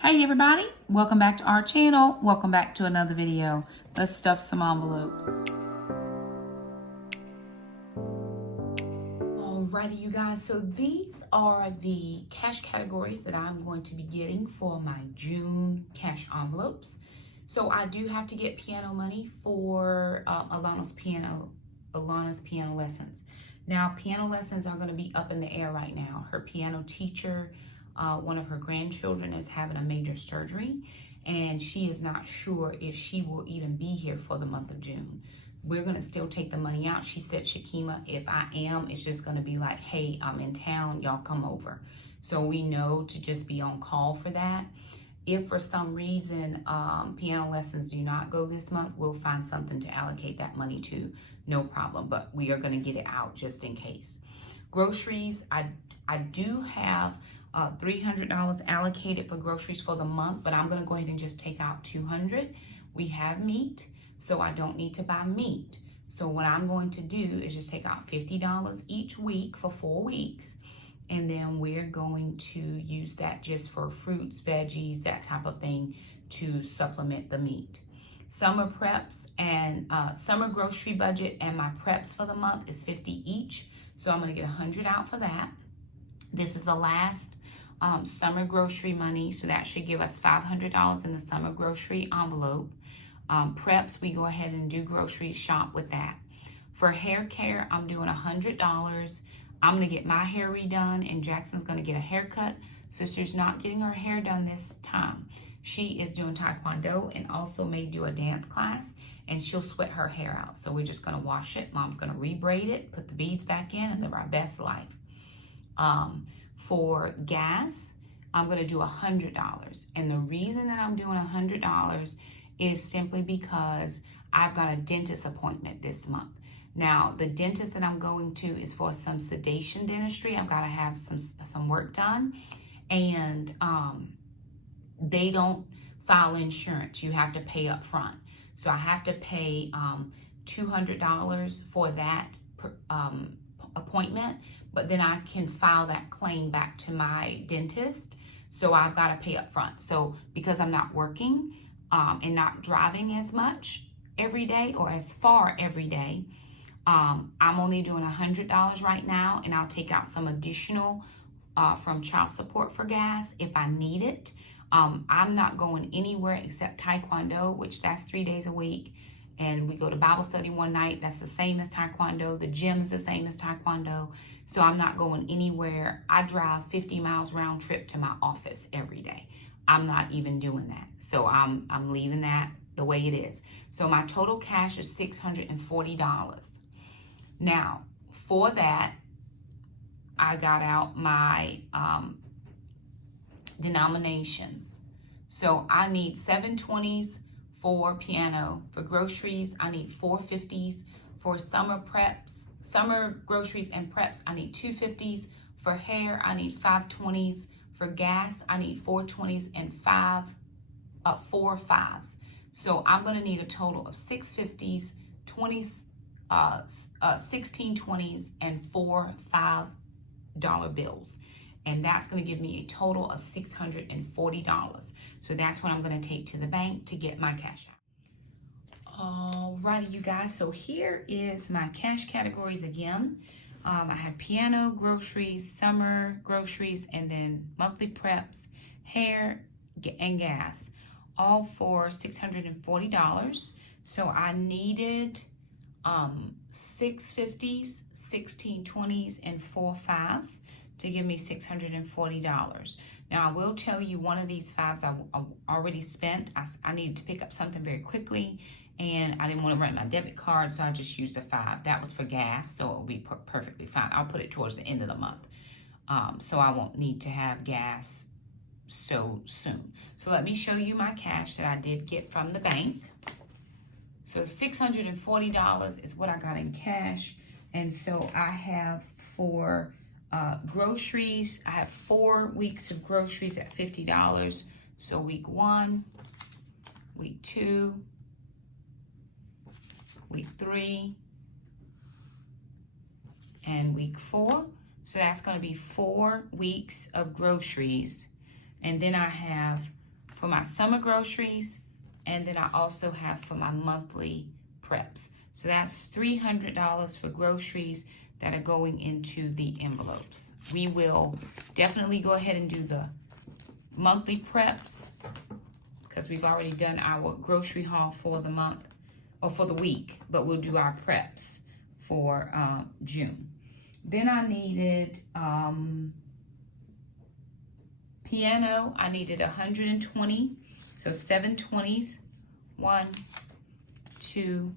Hey everybody, welcome back to our channel. Welcome back to another video. Let's stuff some envelopes. Alrighty you guys, so these are the cash categories that I'm going to be getting for my June cash envelopes. So I do have to get piano money for Alana's piano lessons. Now piano lessons are going to be up in the air right now. Her piano teacher, one of her grandchildren, is having a major surgery, and she is not sure if she will even be here for the month of June. We're going to still take the money out. She said, Shakema, if I am, it's just going to be like, hey, I'm in town, y'all come over. So we know to just be on call for that. If for some reason piano lessons do not go this month, we'll find something to allocate that money to, no problem. But we are going to get it out just in case. Groceries, I do have $300 allocated for groceries for the month, but I'm going to go ahead and just take out $200. We have meat, so I don't need to buy meat. So what I'm going to do is just take out $50 each week for 4 weeks, and then we're going to use that just for fruits, veggies, that type of thing to supplement the meat. Summer preps and summer grocery budget and my preps for the month is $50 each, so I'm going to get $100 out for that. This is the last summer grocery money, so that should give us $500 in the summer grocery envelope. Preps, we go ahead and do grocery shop with that. For hair care, I'm doing $100. I'm going to get my hair redone, and Jackson's going to get a haircut. Sister's not getting her hair done this time. She is doing Taekwondo and also may do a dance class, and she'll sweat her hair out. So we're just going to wash it. Mom's going to rebraid it, put the beads back in, and live our best life. For gas, I'm going to do $100. And the reason that I'm doing $100 is simply because I've got a dentist appointment this month. Now, the dentist that I'm going to is for some sedation dentistry. I've got to have some work done. And they don't file insurance. You have to pay up front. So I have to pay $200 for that appointment, but then I can file that claim back to my dentist. So I've got to pay up front. So because I'm not working and not driving as much every day or as far every day, I'm only doing $100 right now, and I'll take out some additional from child support for gas if I need it. I'm not going anywhere except Taekwondo, which that's 3 days a week. And we go to Bible study one night. That's the same as Taekwondo. The gym is the same as Taekwondo. So I'm not going anywhere. I drive 50 miles round trip to my office every day. I'm not even doing that. So I'm leaving that the way it is. So my total cash is $640. Now, for that, I got out my denominations. So I need 720s for piano. For groceries, I need 450s. For summer groceries and preps, I need 250s. For hair, I need 520s. For gas, I need 420s and 4 5s. So I'm going to need a total of 650s, 20s, 16 20s, and 4 $5 bills. And that's going to give me a total of $640. So that's what I'm going to take to the bank to get my cash out. Alrighty, you guys. So here is my cash categories again. I have piano, groceries, summer groceries, and then monthly preps, hair, and gas, all for $640. So I needed 650s, 16 20s, and 4 5s. To give me $640. Now I will tell you, one of these 5s I already spent. I needed to pick up something very quickly, and I didn't want to run my debit card, so I just used a 5. That was for gas, so it'll be perfectly fine. I'll put it towards the end of the month, so I won't need to have gas so soon. So let me show you my cash that I did get from the bank. So $640 is what I got in cash, and so I have for groceries, I have 4 weeks of groceries at $50. So week 1, week 2, week 3, and week 4. So that's going to be 4 weeks of groceries. And then I have for my summer groceries, and then I also have for my monthly preps. So that's $300 for groceries that are going into the envelopes. We will definitely go ahead and do the monthly preps because we've already done our grocery haul for the month or for the week, but we'll do our preps for June. Then I needed piano. I needed 120, so 720s. 1, 2,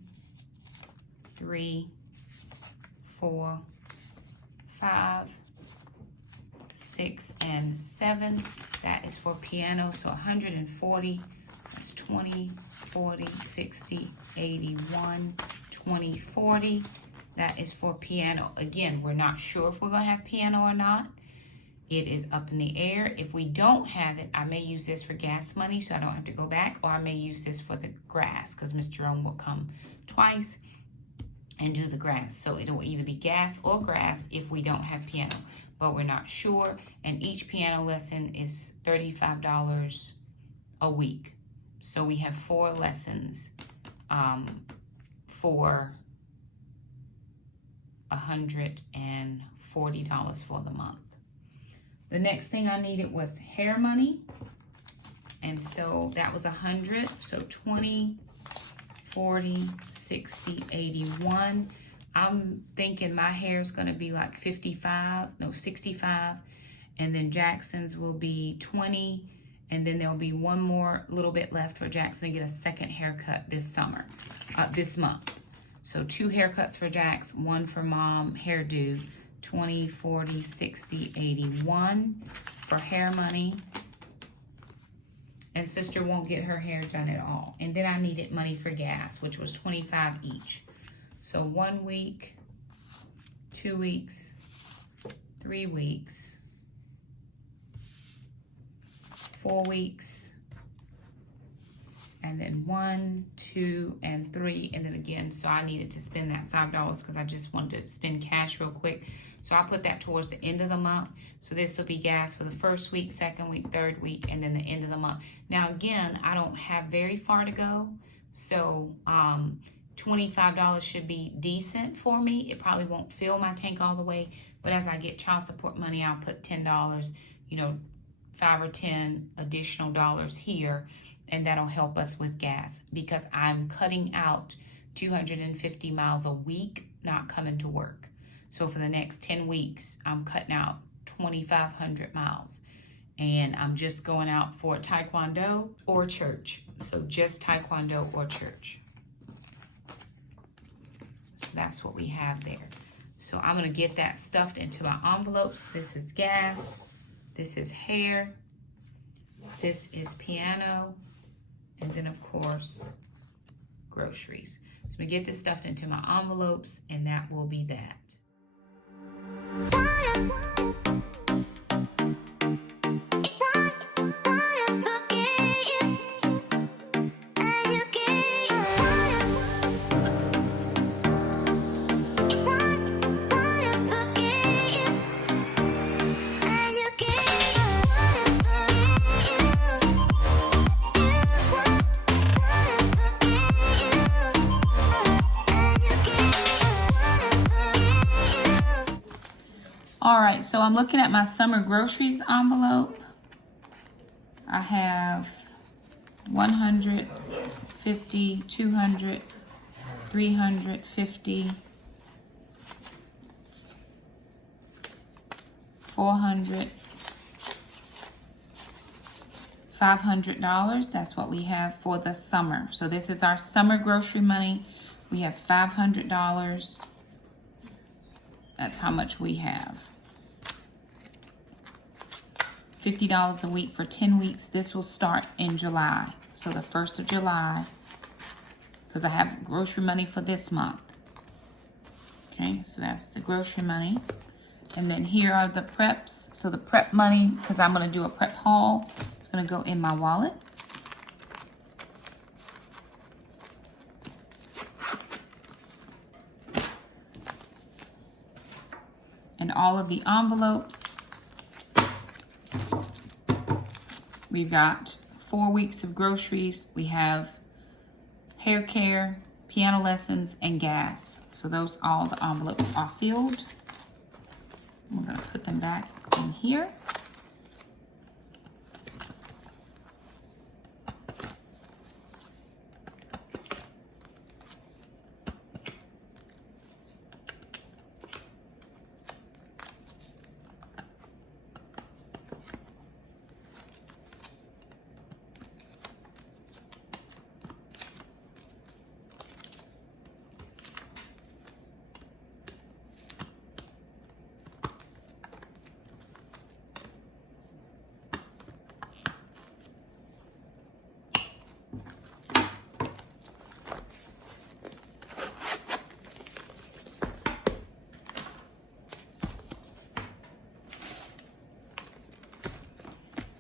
3, 4, 5, 6, and 7. That is for piano. So 140. That's 20, 40, 60, 81, 20, 40. That is for piano. Again, we're not sure if we're going to have piano or not. It is up in the air. If we don't have it, I may use this for gas money so I don't have to go back, or I may use this for the grass because Miss Jerome will come twice and do the grass. So it will either be gas or grass if we don't have piano, but we're not sure. And each piano lesson is $35 a week. So we have 4 lessons for $140 for the month. The next thing I needed was hair money. And so that was 100. So 20, 40, 60, 81. I'm thinking my hair is going to be like 65. And then Jackson's will be 20. And then there'll be one more little bit left for Jackson to get a second haircut this month. So 2 haircuts for Jax, 1 for mom, hairdo. 20, 40, 60, 81 for hair money. And sister won't get her hair done at all. And then I needed money for gas, which was 25 each. So 1 week, 2 weeks, 3 weeks, 4 weeks, and then 1, 2, and 3, and then again, so I needed to spend that $5 because I just wanted to spend cash real quick. So I put that towards the end of the month. So this will be gas for the first week, second week, third week, and then the end of the month. Now again, I don't have very far to go. So $25 should be decent for me. It probably won't fill my tank all the way, but as I get child support money, I'll put $10, you know, 5 or 10 additional dollars here, and that'll help us with gas because I'm cutting out 250 miles a week, not coming to work. So for the next 10 weeks, I'm cutting out 2,500 miles. And I'm just going out for taekwondo or church. So just taekwondo or church. So that's what we have there. So I'm going to get that stuffed into my envelopes. This is gas. This is hair. This is piano. And then, of course, groceries. So we get this stuffed into my envelopes, and that will be that. All right, so I'm looking at my summer groceries envelope. I have 150, 200, 350, 400, $500. That's what we have for the summer. So this is our summer grocery money. We have $500. That's how much we have. $50 a week for 10 weeks. This will start in July. So the 1st of July, because I have grocery money for this month. Okay, so that's the grocery money. And then here are the preps. So the prep money, because I'm going to do a prep haul, it's going to go in my wallet. And all of the envelopes, we've got 4 weeks of groceries. We have hair care, piano lessons, and gas. So those, all the envelopes are filled. I'm gonna put them back in here.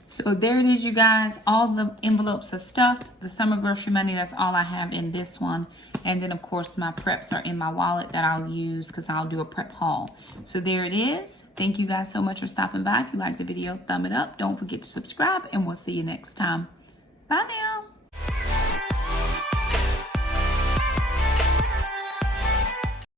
So there it is, you guys. All the envelopes are stuffed. The summer grocery money, that's all I have in this one. And then, of course, my preps are in my wallet that I'll use because I'll do a prep haul. So there it is. Thank you guys so much for stopping by. If you liked the video, thumb it up. Don't forget to subscribe, and we'll see you next time. Bye now.